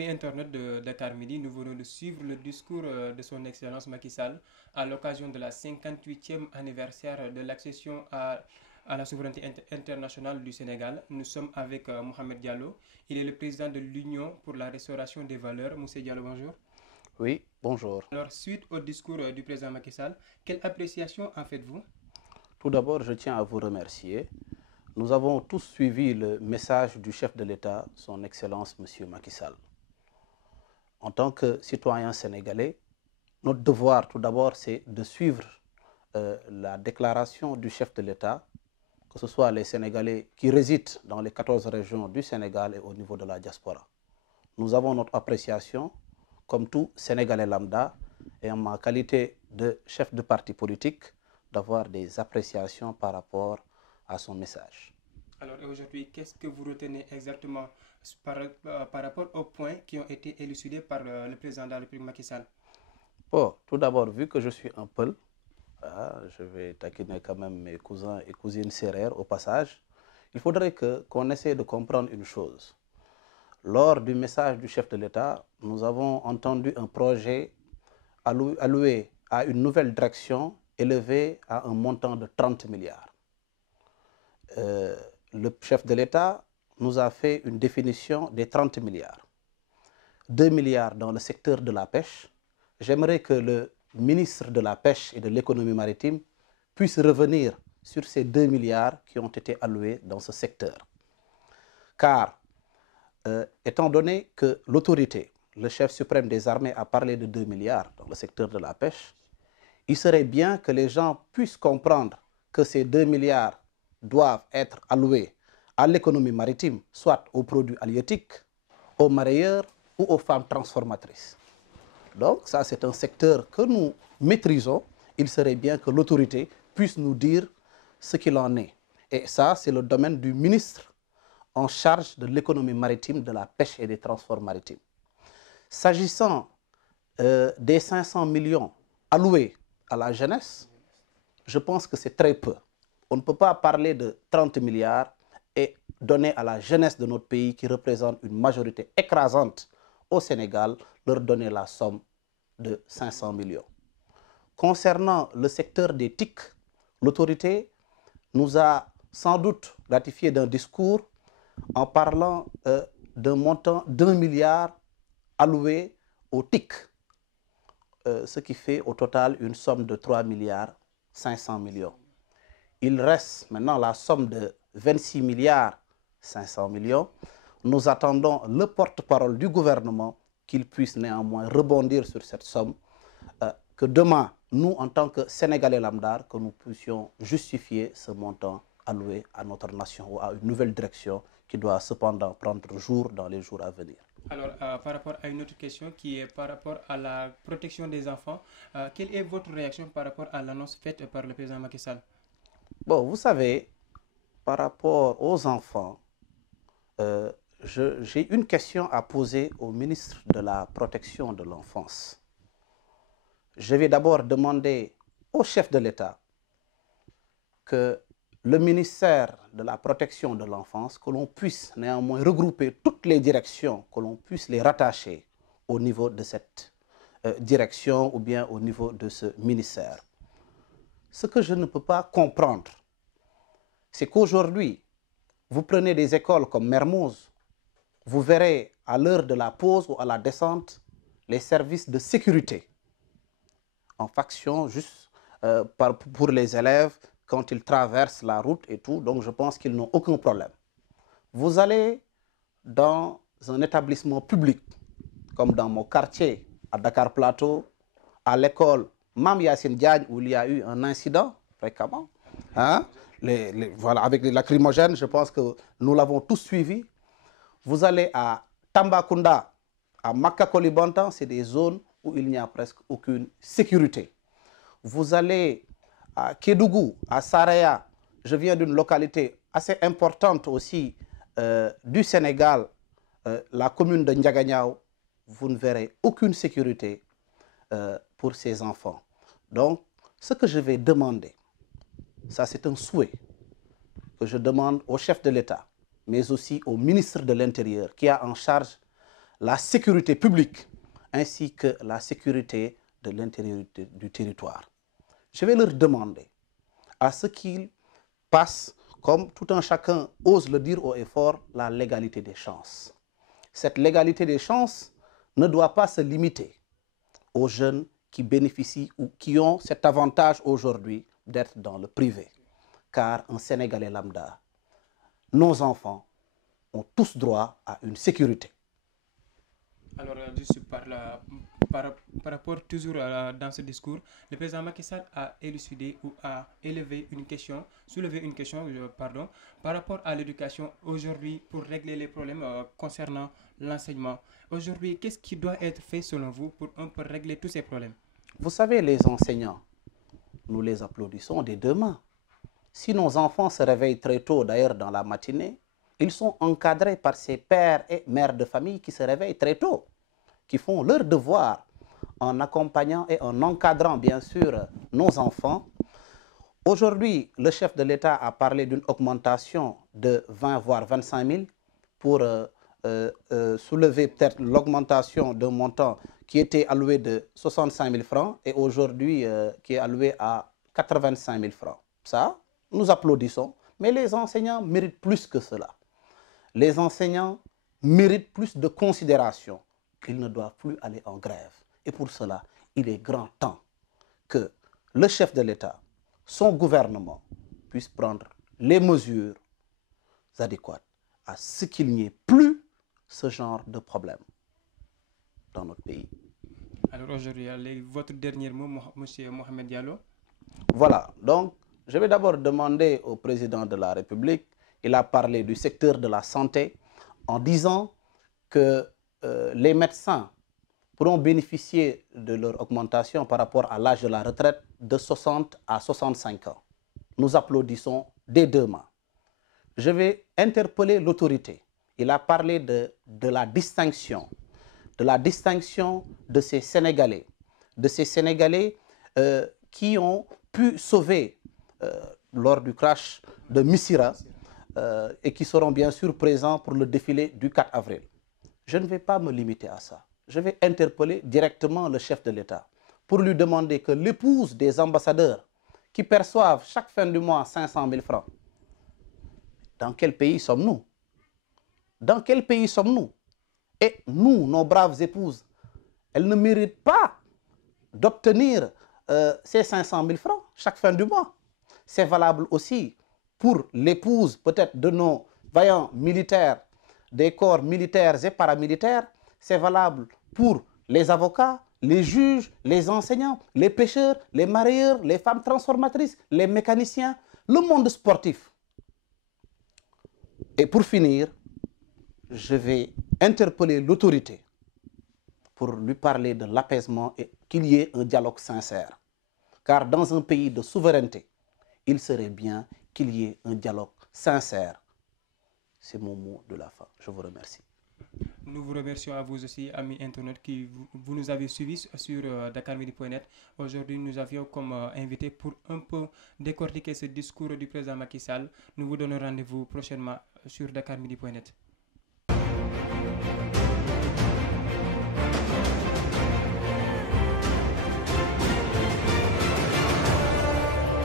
Amis internautes de Dakar Midi, nous venons de suivre le discours de son Excellence Macky Sall à l'occasion de la 58e anniversaire de l'accession à la souveraineté internationale du Sénégal. Nous sommes avec Mohamed Diallo. Il est le président de l'Union pour la restauration des valeurs. Monsieur Diallo, bonjour. Oui, bonjour. Alors, suite au discours du président Macky Sall, quelle appréciation en faites-vous? Tout d'abord, je tiens à vous remercier. Nous avons tous suivi le message du chef de l'État, son Excellence M. Macky Sall. En tant que citoyen sénégalais, notre devoir, tout d'abord, c'est de suivre la déclaration du chef de l'État, que ce soit les Sénégalais qui résident dans les 14 régions du Sénégal et au niveau de la diaspora. Nous avons notre appréciation, comme tout Sénégalais lambda, et en ma qualité de chef de parti politique, d'avoir des appréciations par rapport à son message. Alors aujourd'hui, qu'est-ce que vous retenez exactement par rapport aux points qui ont été élucidés par le président de la République Macky Sall? Bon, tout d'abord, vu que je suis un Peul, je vais taquiner quand même mes cousins et cousines sérères au passage, il faudrait qu'on essaie de comprendre une chose. Lors du message du chef de l'État, nous avons entendu un projet alloué à une nouvelle direction élevé à un montant de 30 milliards. Le chef de l'État nous a fait une définition des 30 milliards. 2 milliards dans le secteur de la pêche. J'aimerais que le ministre de la Pêche et de l'économie maritime puisse revenir sur ces 2 milliards qui ont été alloués dans ce secteur. Car, étant donné que l'autorité, le chef suprême des armées a parlé de 2 milliards dans le secteur de la pêche, il serait bien que les gens puissent comprendre que ces 2 milliards doivent être alloués à l'économie maritime, soit aux produits halieutiques, aux mareyeurs ou aux femmes transformatrices. Donc ça, c'est un secteur que nous maîtrisons. Il serait bien que l'autorité puisse nous dire ce qu'il en est. Et ça, c'est le domaine du ministre en charge de l'économie maritime, de la pêche et des transports maritimes. S'agissant des 500 millions alloués à la jeunesse, je pense que c'est très peu. On ne peut pas parler de 30 milliards et donner à la jeunesse de notre pays, qui représente une majorité écrasante au Sénégal, leur donner la somme de 500 millions. Concernant le secteur des TIC, l'autorité nous a sans doute gratifié d'un discours en parlant d'un montant d'1 milliard alloué aux TIC, ce qui fait au total une somme de 3 milliards 500 millions. Il reste maintenant la somme de 26 milliards 500 millions. Nous attendons le porte-parole du gouvernement qu'il puisse néanmoins rebondir sur cette somme, que demain, nous, en tant que Sénégalais lambda, que nous puissions justifier ce montant alloué à notre nation ou à une nouvelle direction qui doit cependant prendre jour dans les jours à venir. Alors, par rapport à une autre question qui est par rapport à la protection des enfants, quelle est votre réaction par rapport à l'annonce faite par le président Macky Sall? Bon, vous savez, par rapport aux enfants, j'ai une question à poser au ministre de la Protection de l'Enfance. Je vais d'abord demander au chef de l'État que le ministère de la Protection de l'Enfance, que l'on puisse néanmoins regrouper toutes les directions, que l'on puisse les rattacher au niveau de cette direction ou bien au niveau de ce ministère. Ce que je ne peux pas comprendre, c'est qu'aujourd'hui, vous prenez des écoles comme Mermoz, vous verrez à l'heure de la pause ou à la descente les services de sécurité en faction juste pour les élèves quand ils traversent la route et tout. Donc je pense qu'ils n'ont aucun problème. Vous allez dans un établissement public, comme dans mon quartier à Dakar Plateau, à l'école Mam Yassine Diagne, où il y a eu un incident fréquemment, hein? Voilà, avec les lacrymogènes, je pense que nous l'avons tous suivi. Vous allez à Tambacounda, à Makakolibantan, c'est des zones où il n'y a presque aucune sécurité. Vous allez à Kédougou, à Saraya, je viens d'une localité assez importante aussi du Sénégal, la commune de Ndiaganiao, vous ne verrez aucune sécurité pour ces enfants. Donc, ce que je vais demander, ça c'est un souhait que je demande au chef de l'État, mais aussi au ministre de l'Intérieur qui a en charge la sécurité publique ainsi que la sécurité de l'intérieur du territoire. Je vais leur demander à ce qu'ils passent, comme tout un chacun ose le dire haut et fort, la légalité des chances. Cette légalité des chances ne doit pas se limiter aux jeunes qui bénéficient ou qui ont cet avantage aujourd'hui d'être dans le privé. Car un Sénégalais lambda, nos enfants ont tous droit à une sécurité. Alors, juste par rapport toujours dans ce discours, le président Macky Sall a élucidé ou a soulevé une question par rapport à l'éducation aujourd'hui pour régler les problèmes concernant l'enseignement. Aujourd'hui, qu'est-ce qui doit être fait selon vous pour régler tous ces problèmes? Vous savez, les enseignants, nous les applaudissons des deux mains. Si nos enfants se réveillent très tôt, d'ailleurs dans la matinée, ils sont encadrés par ces pères et mères de famille qui se réveillent très tôt, qui font leur devoir en accompagnant et en encadrant bien sûr nos enfants. Aujourd'hui, le chef de l'État a parlé d'une augmentation de 20 voire 25 000 pour soulever peut-être l'augmentation d'un montant qui était alloué de 65 000 francs et aujourd'hui qui est alloué à 85 000 francs. Ça, nous applaudissons, mais les enseignants méritent plus que cela. Les enseignants méritent plus de considération. Ils ne doivent plus aller en grève. Et pour cela, il est grand temps que le chef de l'État, son gouvernement, puisse prendre les mesures adéquates à ce qu'il n'y ait plus ce genre de problème dans notre pays. Alors aujourd'hui, votre dernier mot, M. Mohamed Diallo. Voilà, donc je vais d'abord demander au président de la République, il a parlé du secteur de la santé en disant que les médecins pourront bénéficier de leur augmentation par rapport à l'âge de la retraite de 60 à 65 ans. Nous applaudissons des deux mains. Je vais interpeller l'autorité. Il a parlé de la distinction de ces Sénégalais, qui ont pu sauver lors du crash de Missira et qui seront bien sûr présents pour le défilé du 4 avril. Je ne vais pas me limiter à ça. Je vais interpeller directement le chef de l'État pour lui demander que l'épouse des ambassadeurs qui perçoivent chaque fin du mois 500 000 francs, dans quel pays sommes-nous? Dans quel pays sommes-nous? Et nous, nos braves épouses, elles ne méritent pas d'obtenir ces 500 000 francs chaque fin du mois. C'est valable aussi pour l'épouse peut-être de nos vaillants militaires, des corps militaires et paramilitaires. C'est valable pour les avocats, les juges, les enseignants, les pêcheurs, les mareyeurs, les femmes transformatrices, les mécaniciens, le monde sportif. Et pour finir, je vais interpeller l'autorité pour lui parler de l'apaisement et qu'il y ait un dialogue sincère. Car dans un pays de souveraineté, il serait bien qu'il y ait un dialogue sincère. C'est mon mot de la fin. Je vous remercie. Nous vous remercions à vous aussi, amis internautes, qui vous nous avez suivis sur dakarmidi.net. Aujourd'hui, nous avions comme invité pour un peu décortiquer ce discours du président Macky Sall. Nous vous donnons rendez-vous prochainement sur dakarmidi.net.